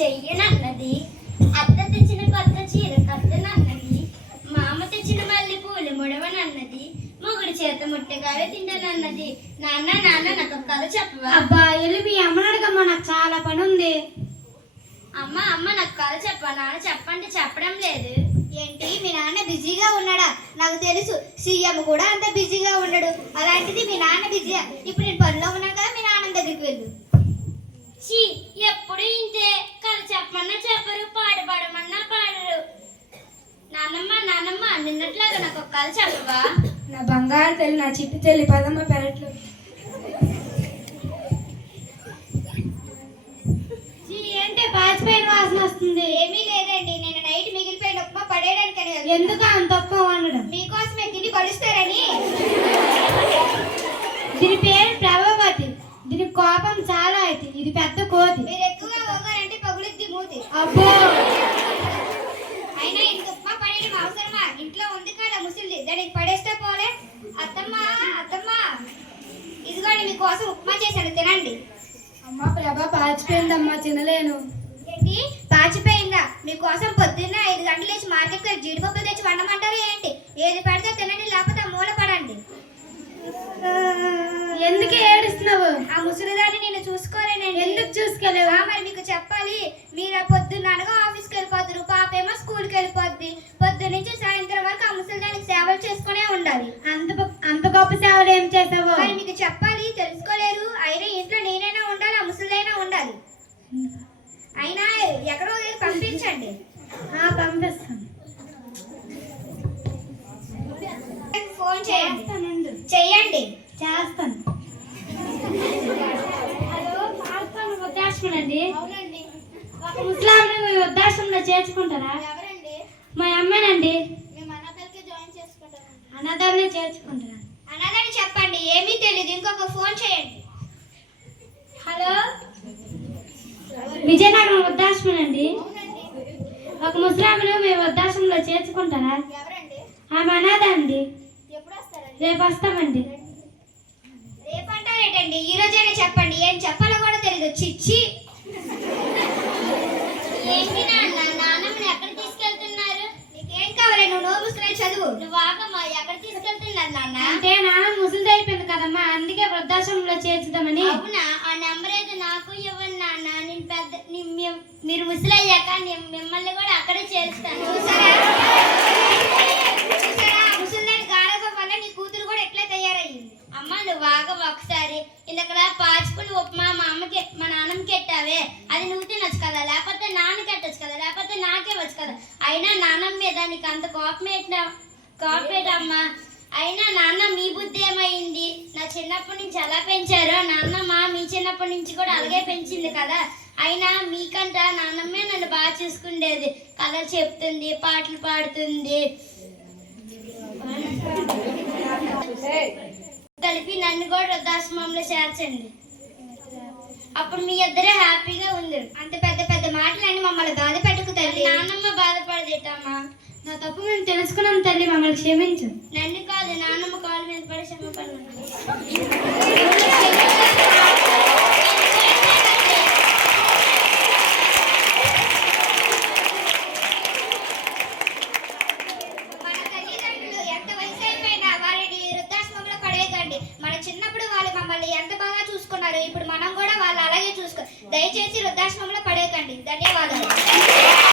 చెయ్యనన్నది. అత్త తెచ్చిన కొత్త చీర కట్టనన్నది. మామ తెచ్చిన మల్లె పూలు ముడవనన్నది. మొగుడి చేత ముట్టెగాయ తింటానన్నది. నాన్న నాన్న నాకు ఒక కథ చెప్పవా? అబ్బా ఎల్లు మీ అమ్మని అడగమ్మా, నాకు చాలా పని ఉంది. అమ్మ అమ్మ నాకు కథ చెప్పా. నాన్న చెప్పంటే చెప్పడం లేదు. ఏంటి మీ నాన్న బిజీగా ఉన్నాడా? నాకు తెలుసు, సీఎం కూడా అంత బిజీగా ఉండడు. అలాంటిది మీ నాన్న బిజీ. ఇప్పుడు నేను పనిలో ఉన్నాను కదా, మీ నాన్న దగ్గరికి వెళ్ళు. చీ, ఎప్పుడు ఇంతే. కథ చెప్పమన్నా చెప్పరు, పాడమన్నా పాడరు. నానమ్మ నానమ్మ నిన్నట్లాగా నాకు ఒక కథ చెప్పవా? నా బంగారు తల్లి, నా చిట్టి తల్లి, పదమ్మ పెరట్లో. ఏంటి పాచిపోయిన వాసన వస్తుంది? ఏమీ లేదండి, నేను నైట్ మిగిలిపోయిన ఉప్మా పడేయడానికని. ఎందుకు అంత ఉప్మా వండడం? మీకోసమే తిని పడుస్తారని. దీని పేరు ప్రభావతి. దీని కోపం చాలా అయితే. ఇది పెద్ద కోతి. మీరు ఎక్కువగా వంగారంటే పగులుద్ది మూతి. అబ్బో, అయినా ఇంత ఉప్మా పడేయడం అవసరమా? ఇంట్లో ఉంది కదా ముసిల్ది, దానికి పడేస్తే పోలే. అత్తమ్మా అత్తమ్మా, ఇదిగోండి మీకోసం ఉప్మా చేశాను, తినండి. అమ్మ ప్రభా, పాచిపోయిందమ్మా, తినలేను. ఏంటి పాచిపోయిందా? మీకోసం పొద్దున్న 5 గంటలు లేచి మార్కెట్కి వెళ్ళి జీడిపప్పులు తెచ్చి వండమంటారు ఏంటి? ఏది పడితే తినండి, లేకపోతే మూల పడండి. ఎందుకు ఏడుస్తున్నావు? ఆ ముసలిదాన్ని నేను చూసుకోలేనండి. ఎందుకు చూసుకోలేవా? మరి మీకు చెప్పాలి. మీరు పొద్దున్న అనగా ఆఫీస్కి వెళ్ళిపోతారు, పాపేమో స్కూల్కి వెళ్ళిపోద్ది. పొద్దున్న నుంచి సాయంత్రం వరకు ఆ ముసలిదానికి సేవలు చేసుకునే ఉండాలి. అంత గొప్ప సేవలు ఏం చేసావు? మరి మీకు చెప్పాలి, తెలుసుకోలేరు. అయినా ఇంట్లో నేనైనా ఉండాలి, ఆ ముసలిదైనా ఉండాలి. అయినా ఎక్కడో పంపించండి. పంపిస్తాను. ఫోన్ చేయండి. చెయ్యండి. చేస్తాను. హలో, పాల్పన వృద్ధాశ్రమం అండి. అవునండి. ఒక ముస్లాంని మీ వృద్ధాశ్రమంలో చేర్చుకుంటారా? ఎవరండి? మా అమ్మనండి. మేము అనాథలకి జాయిన్ చేసుకుంటాం. అనాథాన్ని చేర్చుకుంటారా? అనాథని చెప్పండి, ఏమీ తెలియదు. ఇంకొక ఫోన్ చేయండి. హలో, విజయనగరం వృద్ధాశ్రమం అండి. అవునండి. ఒక ముస్లాంను మీ వృద్ధాశ్రమంలో చేర్చుకుంటారా? ఎవరండి? ఆమె అనాథ అండి. ఎప్పుడు వస్తారండి? రేపు వస్తామండి. రేపంటారేటండి, ఈ రోజైనా చెప్పండి. ఏం చెప్పాలో కూడా తెలియదు. చిచ్చి. ఏంటి నాన్న, నాన్నమ్మని ఎక్కడ తీసుకెళ్తున్నారు? నీకేం కావాలి? నువ్వు నోరు మూసుకుని చదువు. నువ్వు ఆగమ్మా, ఎక్కడ తీసుకెళ్తున్నారు నాన్న? అంటే నాన్న ముసలిది అయిపోయింది కదమ్మా, అందుకే వృద్ధాశ్రమంలో చేర్చుదామని. అవునా? ఆ నెంబర్ అయితే నాకు ఇవ్వండి నాన్న. నేను మీరు ముసలయ్యాక మిమ్మల్ని కూడా అక్కడే చేరుస్తాను. చూసారా? ముసలిదాని గారాబం వల్ల నీ కూతురు కూడా ఎట్లా తయారయ్యింది. అమ్మ నువ్వు ఆగవు ఒకసారి. ఇందక్కడ పాచిపోయిన ఉప్మా మా నాన్నమ్మకి ఎట్టావే, అది నువ్వు తినొచ్చు కదా, లేకపోతే నాన్నకి ఎట్టొచ్చు కదా, లేకపోతే నాకే వచ్చు కదా. అయినా నాన్నమ్మ మీద నీకు అంత కోపమేటమ్మా. అయినా నాన్న మీ బుద్ధి ఏమైంది? నా చిన్నప్పటి నుంచి ఎలా పెంచారో నాన్నమ్మ మీ చిన్నప్పటి నుంచి కూడా అలాగే పెంచింది కదా. అయినా మీకంట నాన్నమ్మే నన్ను బాగా చూసుకుండేది. కథలు చెప్తుంది, పాటలు పాడుతుంది, కలిపి నన్ను కూడా వృద్ధాశ్రమంలో చేర్చండి. అప్పుడు మీ ఇద్దరే హ్యాపీగా ఉంది. అంత పెద్ద పెద్ద మాటలన్నీ మమ్మల్ని బాధ పెట్టుకు తల్లి. నాన్నమ్మ బాధపడదేటమ్మా. నా తప్పు మేము తెలుసుకున్నాం తల్లి, మమ్మల్ని క్షమించు. నన్ను కాదు, నాన్నమ్మ కాలు మీద పడి క్షమాపణ. మన తల్లిదండ్రులు ఎంత వయసు అయిపోయినా వారిని వృద్ధాశ్రమంలో పడేయకండి. మన చిన్నప్పుడు వాళ్ళు మమ్మల్ని ఎంత బాగా చూసుకున్నారు, ఇప్పుడు మనం కూడా వాళ్ళు అలాగే చూసుకో. దయచేసి వృద్ధాశ్రమంలో పడేయకండి. ధన్యవాదాలు.